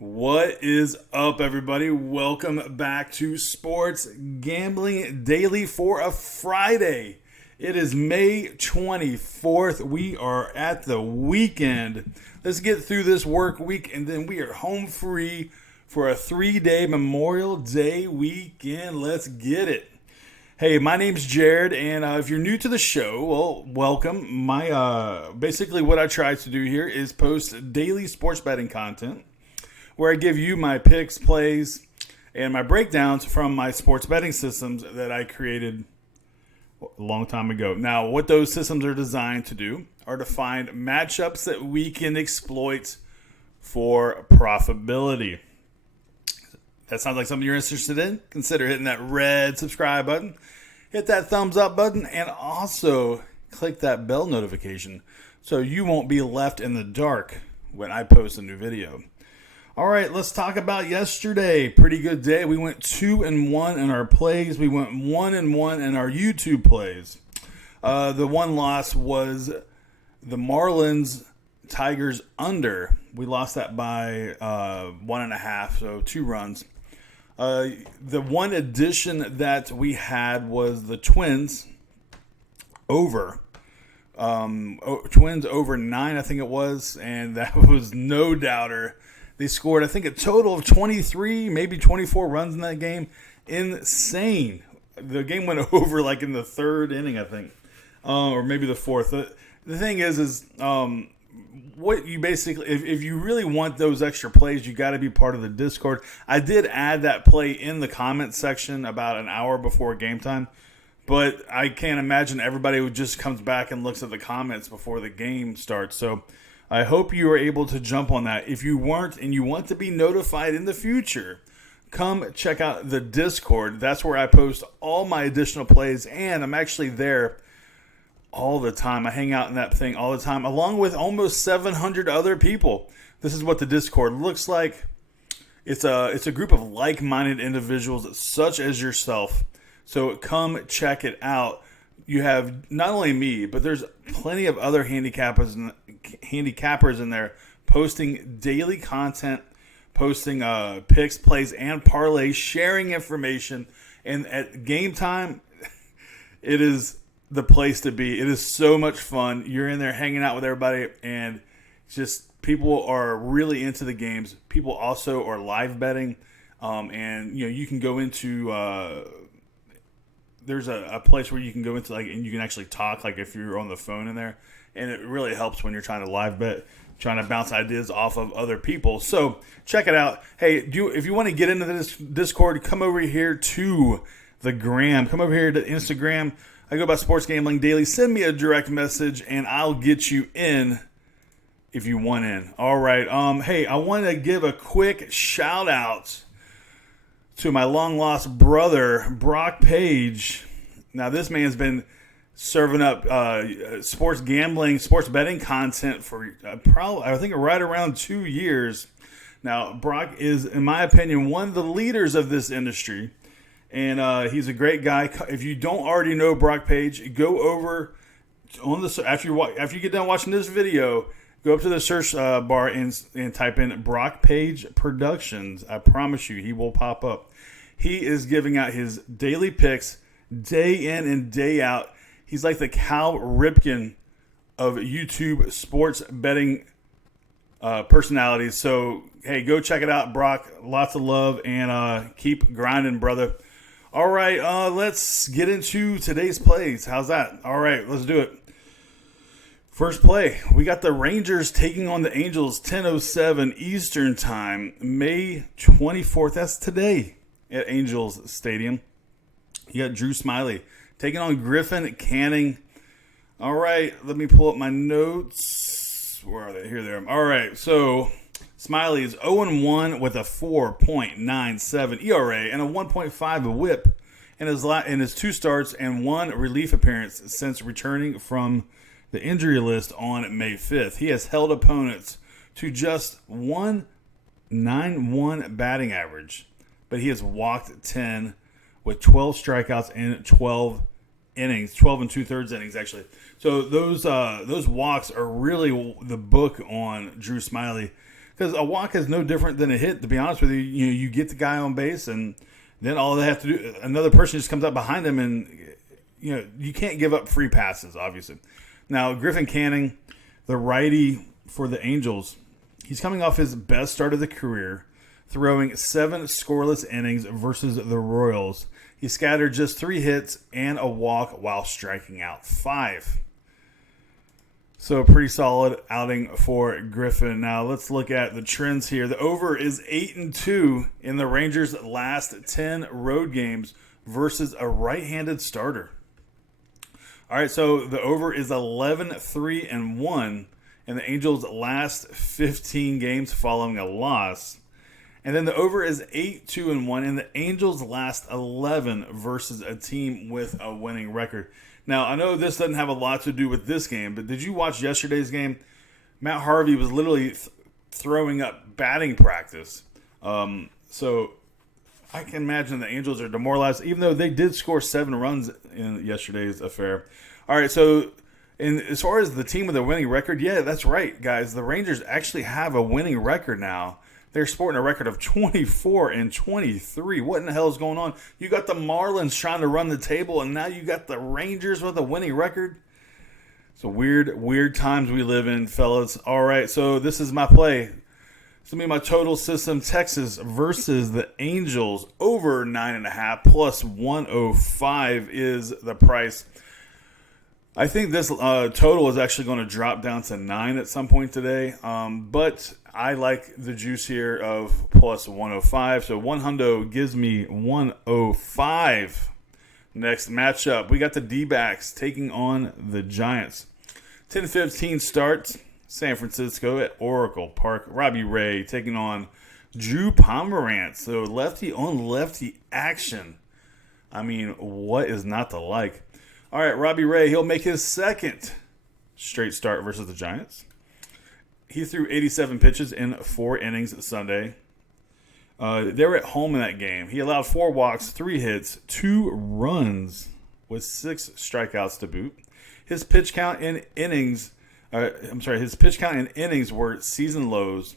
What is up, everybody? Welcome back to Sports Gambling Daily for a Friday. It is May 24th. We are at the weekend. Let's get through this work week, and then we are home free for a 3-day Memorial Day weekend. Let's get it. Hey, my name's Jared, and if you're new to the show, well, welcome. Basically what I try to do here is post daily sports betting content, where I give you my picks, plays, and my breakdowns from my sports betting systems that I created a long time ago. Now, what those systems are designed to do are to find matchups that we can exploit for profitability. That sounds like something you're interested in? Consider hitting that red subscribe button, hit that thumbs up button, and also click that bell notification so you won't be left in the dark when I post a new video. All right, let's talk about yesterday. Pretty good day. We went 2-1 in our plays. We went 1-1 in our YouTube plays. The one loss was the Marlins Tigers under. We lost that by 1.5, so 2 runs. The one addition that we had was the Twins over. Twins over 9, I think it was, and that was no doubter. They scored, I think, a total of 23, maybe 24 runs in that game. Insane. The game went over like in the 3rd inning, I think, or maybe the 4th. The thing is what you basically, if you really want those extra plays, you got to be part of the Discord. I did add that play in the comment section about an hour before game time, but I can't imagine everybody who just comes back and looks at the comments before the game starts. So I hope you are able to jump on that. If you weren't and you want to be notified in the future, come check out the Discord. That's where I post all my additional plays, and I'm actually there all the time. I hang out in that thing all the time, along with almost 700 other people. This is what the Discord looks like. It's a group of like-minded individuals such as yourself. So come check it out. You have not only me, but there's plenty of other handicappers in there posting daily content, posting picks, plays, and parlays, sharing information. And at game time, it is the place to be. It is so much fun. You're in there hanging out with everybody, and just people are really into the games. People also are live betting, and you can go into. There's a place where you can go into and you can actually talk if you're on the phone in there, and it really helps when you're trying to live bet, trying to bounce ideas off of other people. So check it out. Hey, if you want to get into this Discord, come over here to the Gram. Come over here to Instagram. I go by Sports Gambling Daily. Send me a direct message, and I'll get you in if you want in. All right. Hey, I want to give a quick shout out to my long-lost brother, Brock Page. Now, this man's been serving up sports gambling, sports betting content for I think right around 2 years. Now, Brock is, in my opinion, one of the leaders of this industry, and he's a great guy. If you don't already know Brock Page, go over on the after you get done watching this video. Go up to the search bar and type in Brock Page Productions. I promise you, he will pop up. He is giving out his daily picks day in and day out. He's like the Cal Ripken of YouTube sports betting personalities. So, hey, go check it out, Brock. Lots of love, and keep grinding, brother. All right, let's get into today's plays. How's that? All right, let's do it. First play, we got the Rangers taking on the Angels, 10:07 Eastern Time, May 24th. That's today at Angels Stadium. You got Drew Smiley taking on Griffin Canning. All right, let me pull up my notes. Where are they? Here they are. All right, so Smiley is 0-1 with a 4.97 ERA and a 1.5 WHIP in his 2 starts and 1 relief appearance since returning from the injury list on May 5th. He has held opponents to just 1.91 batting average, but he has walked 10 with 12 strikeouts in 12 innings, 12 and 2/3 innings actually. So those walks are really the book on Drew Smiley, Because a walk is no different than a hit, to be honest with you. You get the guy on base, and then all they have to do, another person just comes up behind him, and you can't give up free passes, obviously. Now, Griffin Canning, the righty for the Angels, he's coming off his best start of the career, throwing 7 scoreless innings versus the Royals. He scattered just 3 hits and a walk while striking out 5. So a pretty solid outing for Griffin. Now let's look at the trends here. The over is 8-2 in the Rangers' last 10 road games versus a right-handed starter. All right, so the over is 11-3-1 in the Angels' last 15 games following a loss. And then the over is 8-2-1 in the Angels' last 11 versus a team with a winning record. Now, I know this doesn't have a lot to do with this game, but did you watch yesterday's game? Matt Harvey was literally throwing up batting practice. So I can imagine the Angels are demoralized, even though they did score 7 runs in yesterday's affair. All right, so as far as the team with a winning record, yeah, that's right, guys. The Rangers actually have a winning record now. They're sporting a record of 24-23. What in the hell is going on? You got the Marlins trying to run the table, and now you got the Rangers with a winning record. So weird times we live in, fellas. All right, so this is my play. It's going to be my total system. Texas versus the Angels. Over 9.5 plus 105 is the price. I think this total is actually going to drop down to 9 at some point today. But I like the juice here of plus 105. So one hundo gives me 105. Next matchup, we got the D-backs taking on the Giants. 10:15 starts. San Francisco at Oracle Park. Robbie Ray taking on Drew Pomeranz. So lefty on lefty action. I mean, what is not to like? All right, Robbie Ray, he'll make his second straight start versus the Giants. He threw 87 pitches in 4 innings Sunday. They were at home in that game. He allowed 4 walks, 3 hits, 2 runs with 6 strikeouts to boot. His pitch count in innings were season lows.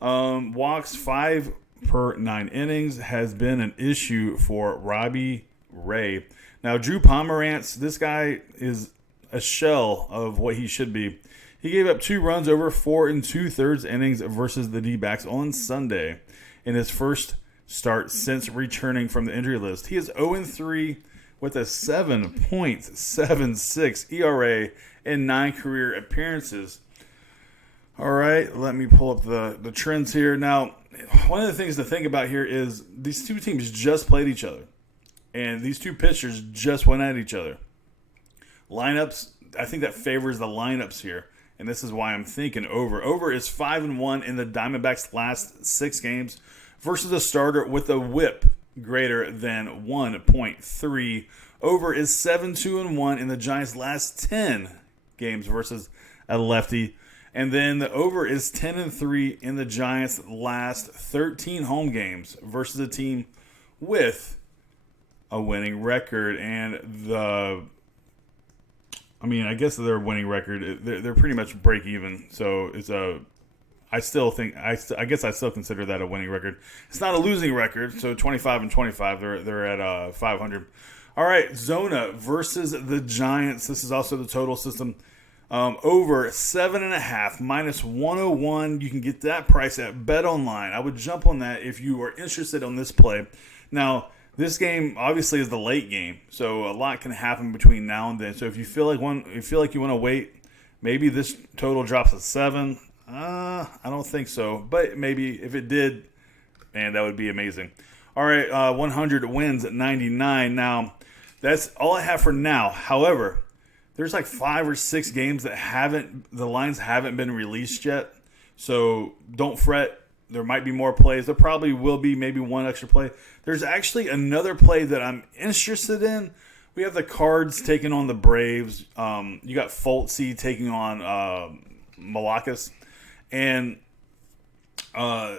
Walks 5 per 9 innings has been an issue for Robbie Ray. Now, Drew Pomeranz, this guy is a shell of what he should be. He gave up 2 runs over 4 2/3 innings versus the D-backs on Sunday in his first start since returning from the injury list. He is 0-3 with a 7.76 ERA in 9 career appearances. All right, let me pull up the trends here. Now, one of the things to think about here is these two teams just played each other. And these two pitchers just went at each other. Lineups, I think that favors the lineups here. And this is why I'm thinking over. Over is 5-1 in the Diamondbacks' last 6 games versus a starter with a whip greater than 1.3. Over is 7-2-1 in the Giants' last 10 games versus a lefty. And then the over is 10-3 in the Giants' last 13 home games versus a team with a winning record. And I guess their winning record, they're pretty much break even. So it's I still consider that a winning record. It's not a losing record. So 25-25, they're at 500. All right, Zona versus the Giants. This is also the total system. Over 7.5 minus 101. You can get that price at Bet Online. I would jump on that if you are interested on this play. Now, this game obviously is the late game, so a lot can happen between now and then. So if you feel like you want to wait, maybe this total drops to 7. I don't think so, but maybe if it did, man, that would be amazing. All right, 100 wins at 99. Now, that's all I have for now. However, there's like 5 or 6 games that the lines haven't been released yet, so don't fret. There might be more plays. There probably will be maybe one extra play. There's actually another play that I'm interested in. We have the Cards taking on the Braves. You got Foltzy taking on Malakas. And I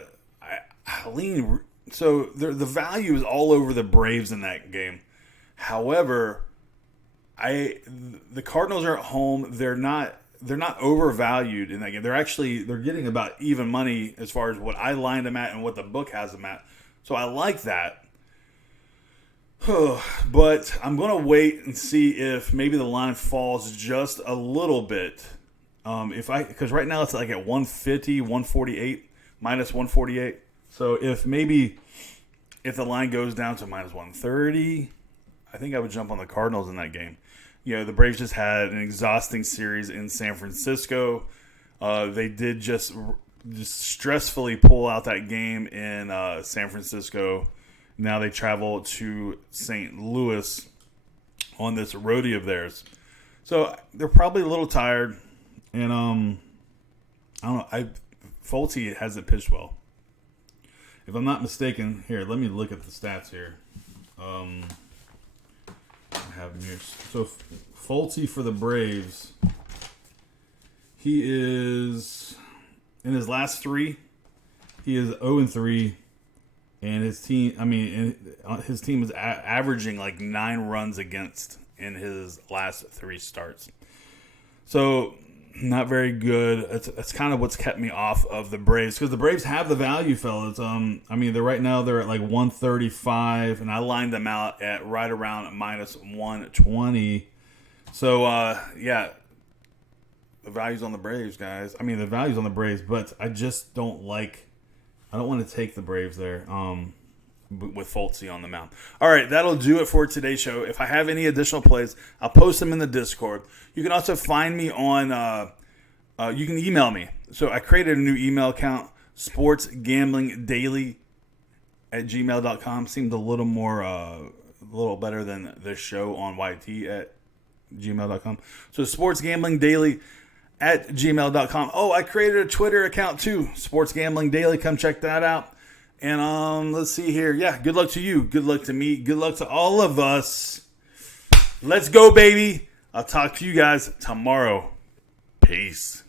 lean. So the value is all over the Braves in that game. However, the Cardinals are at home. They're not they're not overvalued in that game. They're getting about even money as far as what I lined them at and what the book has them at. So I like that. But I'm going to wait and see if maybe the line falls just a little bit. Because right now it's like at 150, 148, minus 148. So if the line goes down to minus 130, I think I would jump on the Cardinals in that game. The Braves just had an exhausting series in San Francisco. They did just stressfully pull out that game in San Francisco. Now they travel to St. Louis on this roadie of theirs. So they're probably a little tired. And I don't know. Folty hasn't pitched well. If I'm not mistaken, here, let me look at the stats here. I have them here. So Folty for the Braves, he is in his last 3. He is 0-3, and his team is averaging like 9 runs against in his last 3 starts. So not very good. That's kind of what's kept me off of the Braves, because the Braves have the value, fellas. They're at like 135, and I lined them out at right around minus 120. So the value's on the Braves, guys. The value's on the Braves, but I just don't want to take the Braves there. With Foltzy on the mound. All right, that'll do it for today's show. If I have any additional plays, I'll post them in the Discord. You can also find me on, you can email me. So I created a new email account, sportsgamblingdaily@gmail.com. Seemed a little better than the show on YT@gmail.com. So sportsgamblingdaily@gmail.com. Oh, I created a Twitter account too, sportsgamblingdaily. Come check that out. And let's see here. Yeah, good luck to you. Good luck to me. Good luck to all of us. Let's go, baby. I'll talk to you guys tomorrow. Peace.